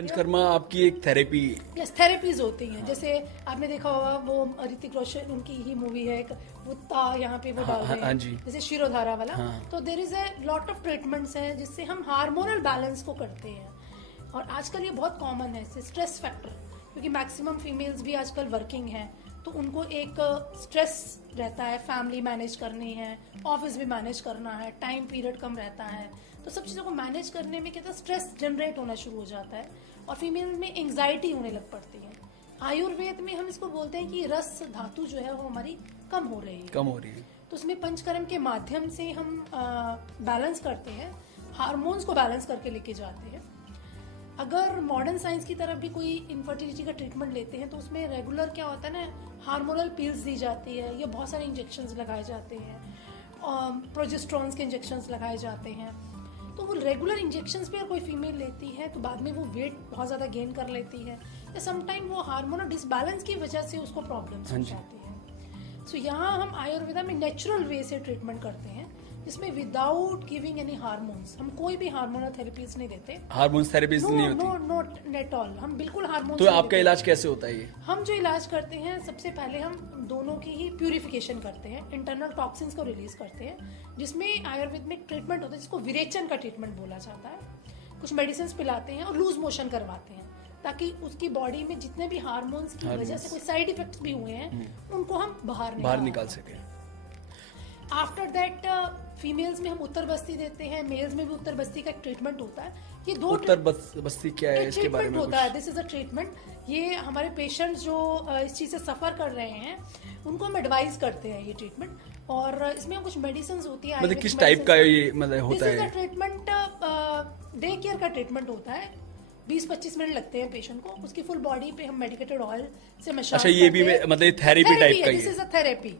पंचकर्मा आपकी एक therapy. Yes, therapies होती हैं। जैसे आपने देखा होगा वो ऋतिक रोशन, उनकी ही मूवी है एक, वो यहाँ पे वो डाल रहे हाँ हैं, जी। जैसे शिरोधारा वाला। हाँ। तो there is a lot of treatments हैं जिससे हम हार्मोनल बैलेंस को करते हैं। और आजकल ये बहुत कॉमन है, स्ट्रेस फैक्टर, क्योंकि मैक्सिमम फीमेल्स भी आजकल वर्किंग हैं, तो उनको एक स्ट्रेस रहता है, फैमिली मैनेज करनी है, ऑफिस भी मैनेज करना है, टाइम पीरियड कम रहता है, तो सब चीज़ों को मैनेज करने में क्या स्ट्रेस जनरेट होना शुरू हो जाता है और फीमेल में एंग्जाइटी होने लग पड़ती है। आयुर्वेद में हम इसको बोलते हैं कि रस धातु जो है वो हमारी कम हो रही है। तो उसमें पंचकर्म के माध्यम से हम बैलेंस करते हैं, हार्मोन्स को बैलेंस करके लेके जाते हैं। अगर मॉडर्न साइंस की तरफ भी कोई इनफर्टिलिटी का ट्रीटमेंट लेते हैं तो उसमें रेगुलर क्या होता है ना, हार्मोनल पिल्स दी जाती है या बहुत सारे इंजेक्शंस लगाए जाते हैं, प्रोजेस्टेरॉन के इंजेक्शंस लगाए जाते हैं। तो वो रेगुलर इंजेक्शंस भी अगर कोई फीमेल लेती है तो बाद में वो वेट बहुत ज़्यादा गेन कर लेती है, या समटाइम वो हार्मोनल डिसबैलेंस की वजह से उसको प्रॉब्लम्स हो जाती है। सो यहाँ हम आयुर्वेदा में नेचुरल वे से ट्रीटमेंट करते हैं, जिसमें विदाउट गिविंग एनी हार्मोन्स, हम कोई भी हार्मोनल थेरेपीज नहीं देते। हार्मोन्स थेरेपीज नहीं होती? नो नॉट एट ऑल, हम बिल्कुल हार्मोन्स। तो आपका इलाज कैसे होता है ये? हम जो इलाज करते हैं, सबसे पहले हम दोनों की ही प्यूरिफिकेशन करते हैं, इंटरनल टॉक्सिन्स को रिलीज करते हैं, जिसमें आयुर्वेद में एक ट्रीटमेंट होता है जिसको विरेचन का ट्रीटमेंट बोला जाता है। कुछ मेडिसिन पिलाते हैं और लूज मोशन करवाते हैं, ताकि उसकी बॉडी में जितने भी हार्मोन्स की वजह से कोई साइड इफेक्ट्स भी हुए हैं उनको हम बाहर निकाल सके। आफ्टर दैट फीमेल्स में हम उत्तर बस्ती देते हैं, मेल्स में भी उत्तर बस्ती का एक ट्रीटमेंट होता है। ये दो उत्तर बस्ती क्या है, इसके बारे में होता है। दिस इज अ ट्रीटमेंट, ये हमारे पेशेंट्स जो इस चीज़ से सफ़र कर रहे हैं उनको हम एडवाइस करते हैं ये ट्रीटमेंट, और इसमें हम कुछ मेडिसिन होती है। मतलब किस टाइप का ये मतलब होता है? This is a treatment, day care का ट्रीटमेंट होता है। 20-25 मिनट लगते हैं पेशेंट को, उसकी फुल बॉडी पे हम मेडिकेटेड ऑयल से मसाज। अच्छा, ये भी मतलब थेरेपी टाइप का ही है। This is a therapy.